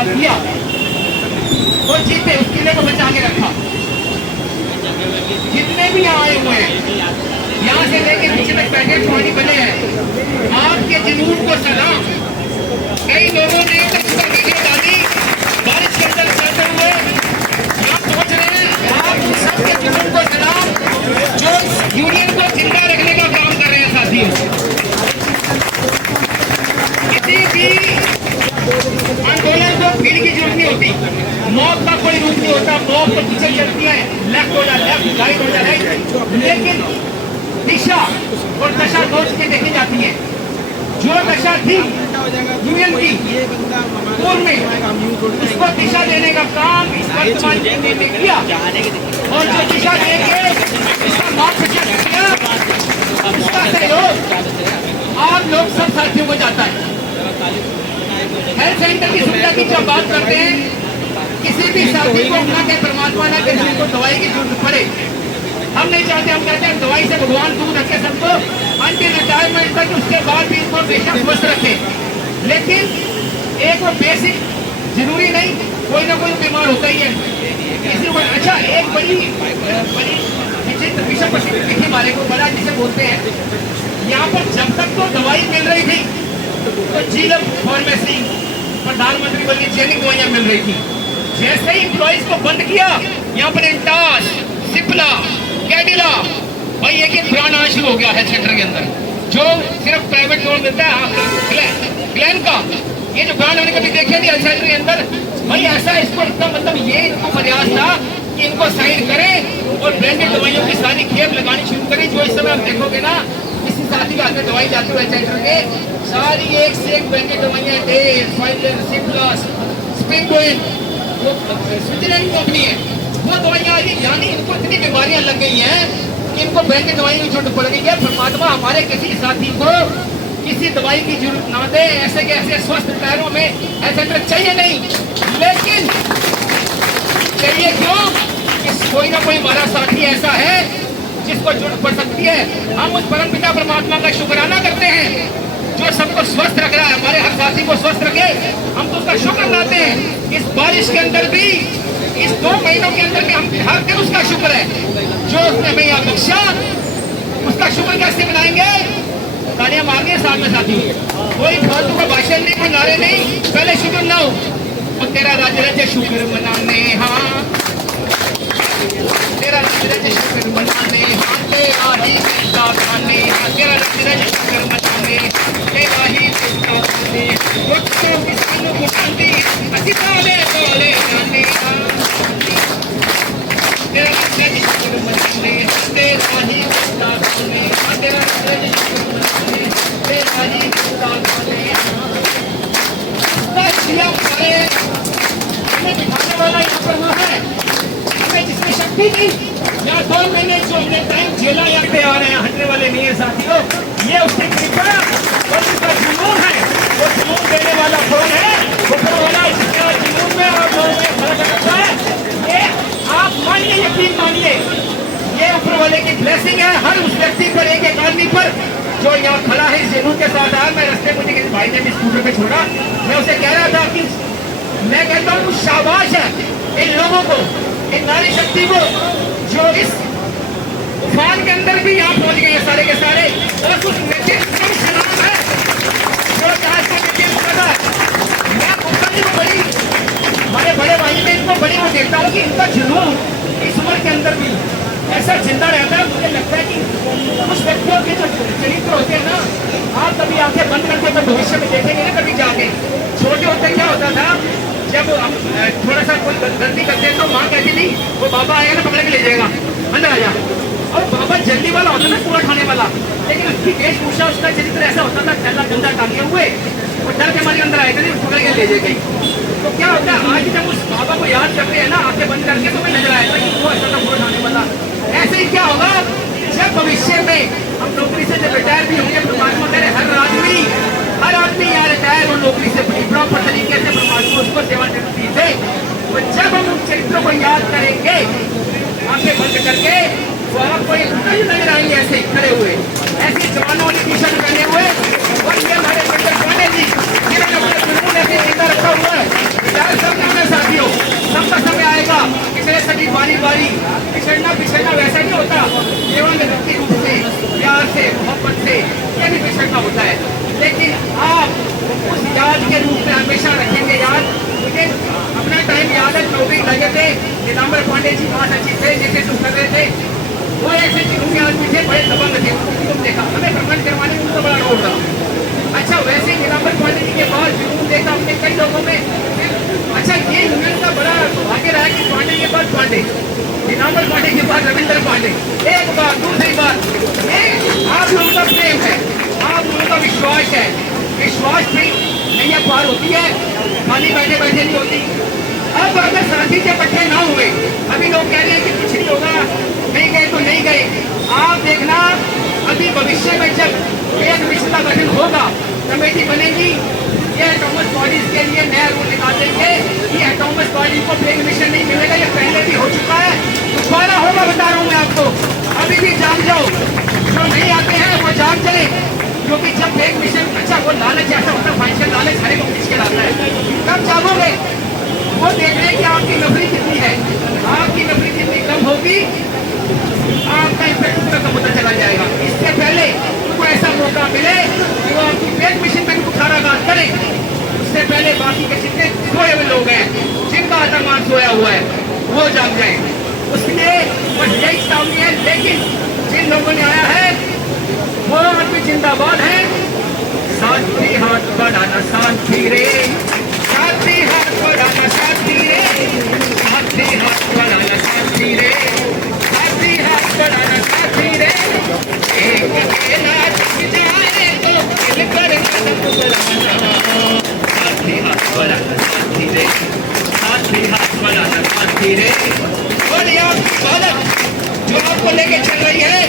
बात किया, वो जीते, उस किले को बचा के रखा। जितने भी यहाँ आए हुए हैं, यहाँ से लेके नीचे तक पैकेट पानी बने हैं, आपके जुनून को सलाम। कई लोगों ने वीडियो डाली बारिश के अंदर चलते हुए यहाँ पहुंच रहे हैं। आप सबके जुनून को सलाम, जो यूनियन को जिंदा रखने का काम कर रहे हैं साथियों। किसी भी आंदोलन को भीड़ की जरूरत नहीं होती, मौत का कोई रूप नहीं होता, मौत तो पीछे चलती है, लेफ्ट हो जाए लेफ्ट, राइट हो जाए राइट, लेकिन दिशा और दशा दो चीजें देखी जाती है। जो दशा थी यूनियन की पूर्व में, उसको दिशा देने का काम इस वर्तमान यूनियन ने किया, और जो दिशा देके इसका मार्गदर्शन किया, उसका सहयोग आप लोग सब साथियों को जाता है। हेल्थ सेंटर की सुविधा की जब बात करते हैं, किसी भी साथी को ना के परमात्मा ना के को दवाई की जरूरत पड़े, हम नहीं चाहते। हम कहते हैं दवाई से भगवान दूर रखे सबको अंतिम रिटायरमेंट तक, उसके बाद भी इनको हमेशा स्वस्थ रखे। लेकिन एक वो बेसिक जरूरी नहीं, कोई ना कोई बीमार होता ही है किसी को। अच्छा, एक बड़ी विचित्र विषय हमारे को बड़ा जिसे बोलते हैं, यहाँ पर जब तक तो दवाई मिल रही थी तो जीवन फार्मेसी प्रधानमंत्री वाली जैनिक दवाइयाँ मिल रही थी। जैसे ही एम्प्लॉइज को बंद किया, यहाँ पर इंटास, सिप्ला, कैडिला, भाई एक ब्रांड शुरू हो गया है सेंटर के अंदर, जो सिर्फ प्राइवेट लोन मिलता है। आप ग्लैन का ये जो ब्रांड हमने कभी देखे नहीं सेंटर के अंदर, भाई ऐसा इसको इतना मतलब ये इनको प्रयास था कि इनको साइन करें और ब्रांडेड दवाइयों की सारी खेप लगानी शुरू करें। जो इस समय आप देखोगे ना, किसी साथी के हाथ में दवाई जाती हुई सेंटर के, सारी एक से एक ब्रांडेड दवाइयाँ, डेल, फाइलर, सिप्लास, स्प्रिंगवेल, वो स्विट्जरलैंड कंपनी है, वो दवाइयाँ आई। यानी इनको इतनी बीमारियां लग गई हैं कि इनको ब्रांडेड दवाइयों की जरूरत पड़ गई है। परमात्मा हमारे किसी साथी को किसी दवाई की जरूरत ना दे, ऐसे के ऐसे स्वस्थ पैरों में ऐसे सेंटर चाहिए नहीं, लेकिन चाहिए क्यों कि कोई ना कोई हमारा साथी ऐसा है जिसको जरूरत पड़ सकती है। हम उस परम पिता परमात्मा का शुक्राना करते हैं जो सबको स्वस्थ रख रहा है, हमारे हर साथी को स्वस्थ रखे। हम तो उसका शुक्र मनाते हैं। इस बारिश के अंदर भी, इस 2 महीनों के अंदर भी हम हर दिन उसका शुक्र है जो उसने हमें यहाँ बख्शा। उसका शुक्र कैसे मनाएंगे? तालियां मारेंगे साथ में साथी। कोई फालतू का भाषण नहीं, कोई नारे नहीं, पहले शुक्र मनाओ। और तेरा राज रज शुक्र मनाने, हाँ तेरा राज रज शुक्र मनाने, हाँ तेरा ही किस्सा खाने, हाँ तेरा राज रज शुक्र मनाने, तेरा ही किस्सा खाने, गुट्टों किसानों को शांति अति ताले ताले जाने, तेरा राज रज शुक्र मनाने, तेरा ही किस्सा खाने, हाँ तेरा राज रज शुक्र मनाने, तेरा ही किस्सा खाने। हमें दिखाने वाला यहाँ पर वो है, हमें जिसकी शक्ति थी यहाँ 2 महीने जो हमने टाइम झेला, यहाँ पे आ रहे हैं, हटने वाले नहीं है साथियों। ये उसकी कृपा और उसका जुनून है, वो जुनून देने वाला कौन है? ऊपर वाला, जिसके जुनून में और लोगों में फर्क रखता है। ये आप मानिए, यकीन मानिए, ये ऊपर वाले की ब्लेसिंग है हर उस व्यक्ति पर, एक एक आदमी पर जो यहाँ खड़ा है इस जुनून के साथ। आया मैं रास्ते, मुझे किसी भाई ने भी स्कूटर पे छोड़ा, मैं उसे कह रहा था कि मैं कहता हूँ शाबाश है इन लोगों को, इन नारी शक्ति को, जो इस तूफान के अंदर भी यहाँ पहुंच गए हैं सारे के सारे। और कुछ नेतृत्व है जो चाहे मैं जी को बड़ी, हमारे बड़े भाई में इनको बड़ी वो देखता हूँ कि इनका जुनून इस उम्र के अंदर भी ऐसा जिंदा रहता है। मुझे लगता है कि कुछ व्यक्तियों के जो चरित्र होते हैं ना, आप कभी आंखें बंद करके तो भविष्य में देखेंगे ना, कभी जाके छोटे होते क्या होता था, जब हम थोड़ा सा कोई गलती करते हैं तो माँ कहती थी वो बाबा आएगा ना पकड़ के ले जाएगा, अंदर आ जा। और बाबा जल्दी वाला होता था, पूरा खाने वाला, लेकिन उसकी वेशभूषा, उसका चरित्र ऐसा होता था, थैला गंदा टांगे हुए, और डर के हमारे अंदर आएगा नहीं, पकड़ के ले जाएगी। तो क्या होता है, आज जब उस बाबा को याद करते हैं ना आंखें बंद करके, तो हमें नजर आएगा कि वो ऐसा था, पूरा खाने वाला। ऐसे ही क्या होगा जब भविष्य में हम नौकरी से जब रिटायर भी होंगे, परमात्मा करे हर आदमी यहाँ रिटायर हो नौकरी से बड़ी प्रॉपर तरीके से, परमात्मा उसको सेवा निवृत्ति दे। तो जब हम उन चरित्रों को याद करेंगे आंखें बंद करके, तो आपको नजर आएंगे ऐसे खड़े हुए, ऐसे जवानों वाली टी शर्ट पहने हुए, और ये हमारे डॉक्टर जी जिन्होंने अपने जुनून ऐसे जिंदा रखा हुआ है। बिछड़ना वैसा नहीं होता, केवल व्यक्ति रूप से, प्यार से, मोहब्बत से ये भी बिछड़ना होता है। लेकिन आप उस याद के रूप में हमेशा रखेंगे याद। मुझे अपना टाइम याद है, 24 लगे थे, नीलांबर पांडे जी पास अच्छी थे, जैसे तुम कर रहे थे, वो ऐसे जिलों के आदमी थे, बड़े दबंग थे, तुम देखा हमें भ्रमण करवाने में उनको बड़ा रोल रहा। अच्छा, वैसे नीलांबर पांडे जी के बाद जुनून देखा हमने कई लोगों में। अच्छा, ये यूनियन का बड़ा भाग्य रहा कि पांडे के बाद पांडे, नीलांबर पांडे के बाद रविंद्र पांडे, एक बार दूसरी बार आप लोगों का प्रेम है, आप लोगों का विश्वास है। विश्वास भी नैया पार होती है, खाली बैठे बैठे नहीं होती। अब अगर साथी के इकट्ठे ना हुए, अभी लोग कह रहे हैं कि कुछ नहीं होगा, नहीं गए तो नहीं गए। आप देखना अभी भविष्य में जब एक मिशन का गठन होगा, कमेटी बनेगी, ये एटॉमिक बॉडीज के लिए नया रूल निकाल देंगे कि एटॉमिक बॉडी को प्लेन मिशन नहीं मिलेगा। ये पहले भी हो चुका है, दोबारा होगा, बता रहा हूँ मैं आपको। अभी भी जाग जाओ, जो नहीं आते हैं वो जाग जाए, क्योंकि जब एक मिशन, अच्छा वो लालच ऐसा होता है, फाइनेंशियल लालच हरे को खींच के लाता है। तब जागोगे, वो देख रहे हैं कि आपकी नफरी कितनी है। आपकी नफरी जितनी कम होगी, आपका इम्पैक्ट पूरा कम होता चला जाएगा। इससे पहले उनको ऐसा मौका मिले कि वो आपकी एक मिशन में कुठाराघात करे, उससे पहले बाकी के जितने सोए हुए लोग हैं, जिनका आत्मान सोया हुआ है, वो जाग जाए। उसके बस यही सामने है। लेकिन जिन लोगों ने आया है वो आदमी जिंदाबाद है। साथी हाथ बढ़ाना साथी रे, साथी हाथ बढ़ाना साथी रे, साथी हाथ बढ़ाना साथी रे, साथी हाथ बढ़ाना साथी रे। एक अकेला टूट जाए तो मिलकर कदम बढ़ाना, साथी हाथ बढ़ाना साथी रे, साथी हाथ बढ़ाना साथी रे। और ये आपकी इबादत जो आपको लेके चल रही है,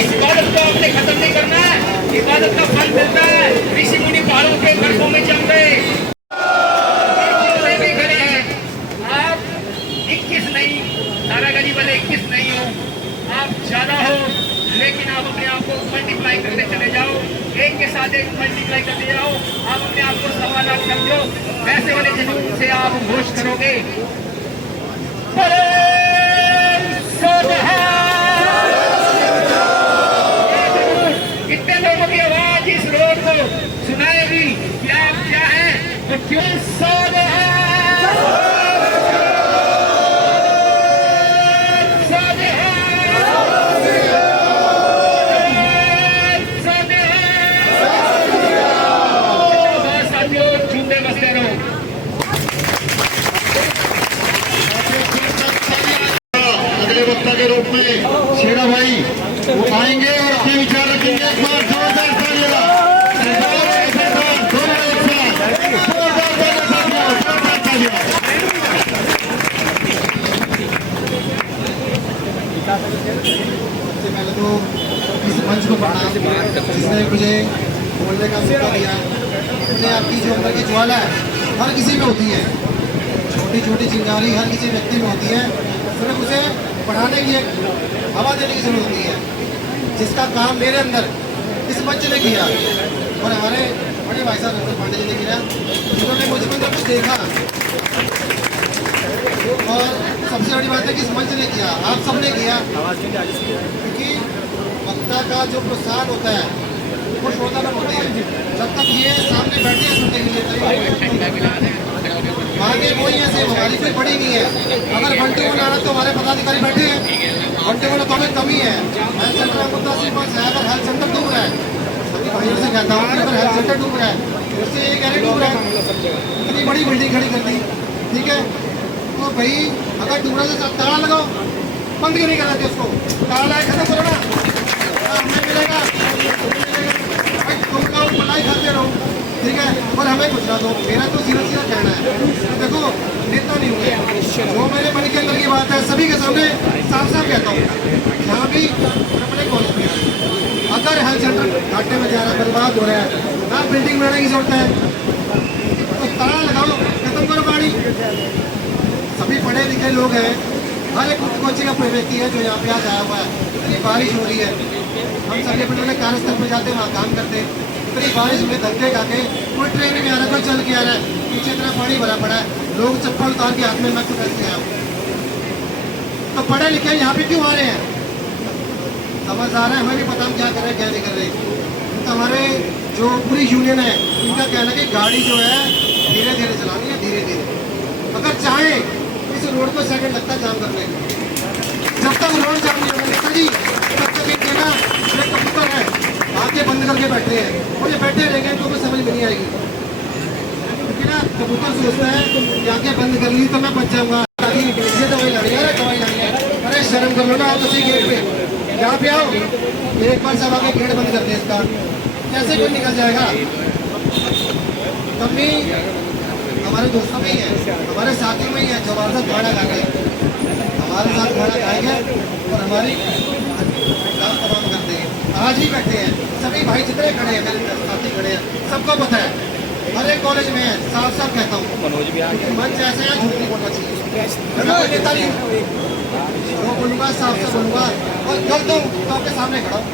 इस इबादत को आपने खत्म नहीं करना है। इबादत का फल मिलता है, ऋषि मुनि पहाड़ों के गर्भों में जम गए, भी खड़े हैं। आप 21 नहीं, सारा गरीब वाले 21 नहीं हो, आप ज्यादा हो, लेकिन आप अपने आप को मल्टीप्लाई करते चले जाओ। एक के साथ एक मल्टीप्लाई करते जाओ। आप अपने आप को 1.25 लाख समझो, पैसे वाले जुनून से आप घोष करोगे, कितने लोगों की आवाज इस रोड को सुनाएगी कि आप क्या है, वो क्यों सो रहे हैं। के रूप में शेरा भाई वो आएंगे और अपने विचार रखेंगे। एक बार जोरदार तालियां, सबसे पहले तो इस मंच को पढ़ा जिसने मुझे बोलने का मौका दिया। मुझे आपकी जो अंदर की ज्वाला है हर किसी में होती है, छोटी छोटी चिंगारी हर किसी व्यक्ति में होती है, सिर्फ उसे बढ़ाने की एक हवा देने की जरूरत होती है, जिसका काम मेरे अंदर इस मंच ने किया और हमारे बड़े भाई साहब रविंद्र पांडे जी ने किया, जिन्होंने मुझे अंदर कुछ देखा। और सबसे बड़ी बात है कि इस मंच ने किया, आप सब ने किया, क्योंकि वक्ता का जो प्रोत्साहन होता है वो श्रोता लोग होते हैं। जब तक ये सामने बैठे हैं सुनने के लिए, आगे वही ऐसे हमारी कोई बड़ी नहीं है। अगर घंटे को लाना तो हमारे पदाधिकारी बैठे हैं, घंटे को तो हमें कमी है। हेल्थ सेंटर का मुद्दा सिर्फ है, अगर हेल्थ सेंटर डूब रहा है, सभी भाइयों से कहता हूँ कि अगर हेल्थ सेंटर डूब रहा है, उससे ये कह रहे डूब रहा है, इतनी बड़ी बिल्डिंग खड़ी कर दी, ठीक है, तो भाई अगर डूब रहा है ताला लगाओ, बंद क्यों नहीं कराते उसको, ताला खत्म करो ना, हमें मिलेगा, तुम लोग मलाई खाते रहो, ठीक है, और हमें कुछ ना दो। मेरा तो सीधा सीधा कहना है, देखो नेता नहीं हुए, जो मेरे मन के अंदर की बात है सभी के सामने साफ साफ कहता हूँ। यहाँ भी अपने कॉलेज में अगर हेल्थ सेंटर घाटे में जा रहा है, बर्बाद हो रहा है, ना बिल्डिंग बनाने की जरूरत है, तो ताला लगाओ, खत्म करो गाड़ी। सभी पढ़े लिखे लोग हैं, हर एक कोचिंग का व्यक्ति है जो यहाँ पे आज आया हुआ है। इतनी बारिश हो रही है, हम सभी अपने अपने कार्यस्थल पर जाते हैं, वहाँ काम करते हैं, इतनी बारिश में धक्के खाके, कोई ट्रेन में आ रहा है, कोई चल के आ रहा है, पीछे इतना पानी भरा पड़ा है, लोग चप्पल उतार के हाथ में मैं तो कैसे आया हूँ। तो पढ़े लिखे यहाँ पे क्यों आ रहे हैं? समझदार है, हमें भी पता हम क्या कर रहे हैं क्या नहीं कर रहे। तो हमारे जो पूरी यूनियन है उनका कहना है कि गाड़ी जो है धीरे धीरे चलानी है, धीरे धीरे। अगर चाहे इस रोड को सेकंड लगता है जाम करने को, जब तक रोड जाम नहीं होगा नेता जी तब तक ये ना ये कबूतर है आंखें बंद करके बैठे हैं और ये बैठे रहेंगे तो भी समझ में नहीं आएगी। क्योंकि ना कबूतर सोचता है कि आंखें बंद कर ली तो मैं बच जाऊंगा, ये दवाई लानी है, दवाई लानी है। अरे शर्म कर लो ना, आप उसी गेट पे यहाँ पे आओ, एक बार सब आके गेट बंद कर दे इसका, कैसे कोई निकल जाएगा। तब भी हमारे दोस्तों में ही है, हमारे साथियों में ही है जो हमारे साथ खाना खाएंगे, हमारे साथ खाना खाएंगे और हमारी काम तमाम करते हैं। आज ही बैठे हैं सभी भाई जितने खड़े हैं, मेरे साथी खड़े हैं, सबको पता है हर एक कॉलेज में है। साफ साफ कहता हूँ मंच ऐसे है, झूठ नहीं बोलना चाहिए। नेता नहीं वो बोलूँगा, साफ साफ बोलूँगा और कर दूँ तो आपके सामने खड़ा हूँ,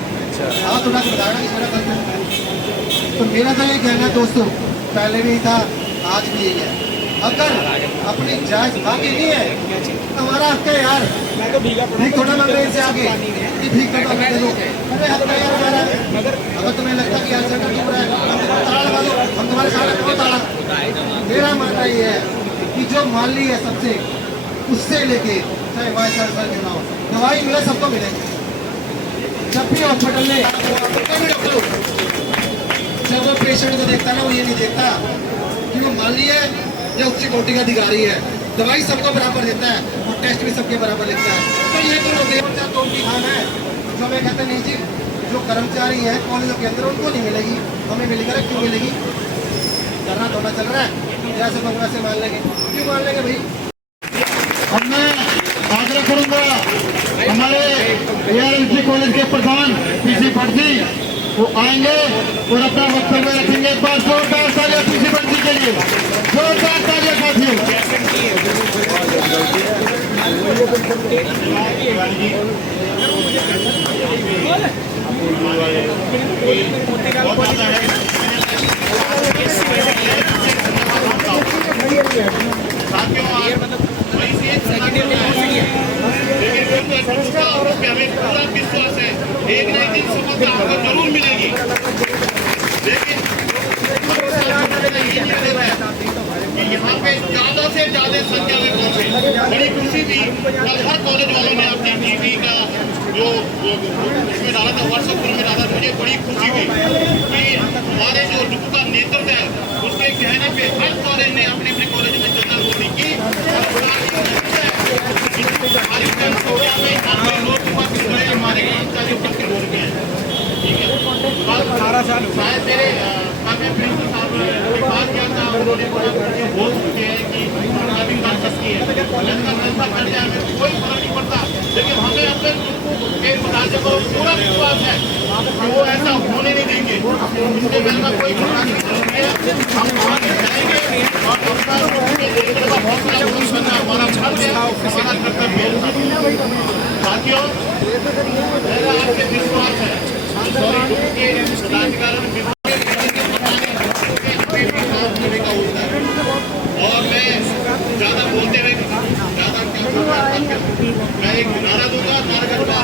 हाथ उठा के बताएगा कि मेरा कर दूँ। तो मेरा तो ये कहना है दोस्तों, पहले भी था आज भी यही है, अगर अपनी जायज मांगी नहीं है तो हमारा हक है यार, भीख थोड़ा मांग रहे हैं इससे आगे कि भीख थोड़ा मांग दे दो, अरे हक है यार हमारा। अगर तुम्हें लगता है कि यार चक्कर क्यों रहा है, ताला लगा दो, हम तुम्हारे साथ क्यों ताला। मेरा मानना ये है कि जो माली है सबसे, उससे लेके चाहे वाइस चांसलर क्यों ना हो, दवाई मिले सबको मिलेगी। जब भी हॉस्पिटल में जब वो पेशेंट को देखता ना, वो ये नहीं देखता कि वो माली है या उच्च कोटि का अधिकारी है, दवाई सबको बराबर देता है और टेस्ट भी सबके बराबर लिखता है। तो ये तो लोग तो उनकी खान है जो हमें कहते नहीं जी, जो कर्मचारी हैं कॉलेजों के अंदर उनको नहीं मिलेगी, हमें मिलेगी। क्यों मिलेगी? धरना धोना चल रहा है, जैसे बंगला से मान लेंगे, क्यों मान लेंगे भाई। अब मैं आग्रह करूंगा हमारे ARLC कॉलेज के प्रधान PC भट्ट जी, वो आएंगे और अपना वक्तव्य रखेंगे। एक बार जोरदार तालियां PC भट्ट जी के लिए, जोरदार तालियां साथियों। हमें पूरा विश्वास है एक ना एक दिन सफलता आपको जरूर मिलेगी, लेकिन कि यहाँ पे ज्यादा से ज्यादा संख्या में पहुंचे। बड़ी खुशी थी कल हर कॉलेज वालों ने अपनी टीवी का जो इसमें डाला था, व्हाट्सएप ग्रुप में डाला, मुझे बड़ी खुशी हुई कि हमारे जो रुक का नेतृत्व है उसके कहने पे हर कॉलेज ने अपने अपने कॉलेज में जनता बोली की हमारे कर्मचारियों पर रोड किया है। ठीक है, शायद मेरे प्रिंसिपल साहब ने बात किया था, उन्होंने बोल चुके हैं कि अभी कर सकती है, कोई फर्क नहीं पड़ता, लेकिन हमें अपने एक मुलाजिम पर पूरा विश्वास है कि वो ऐसा होने नहीं देंगे। इनके दिल में कोई घबराहट नहीं है, हम आगे जाएंगे और हौसला हमारा फर्ज है, हमारा कर्तव्य है। साथियों, मेरा आपसे विश्वास है के राजकारण और मैं ज्यादा बोलते हुए मैं एक नारा दूंगा, नारा दूंगा,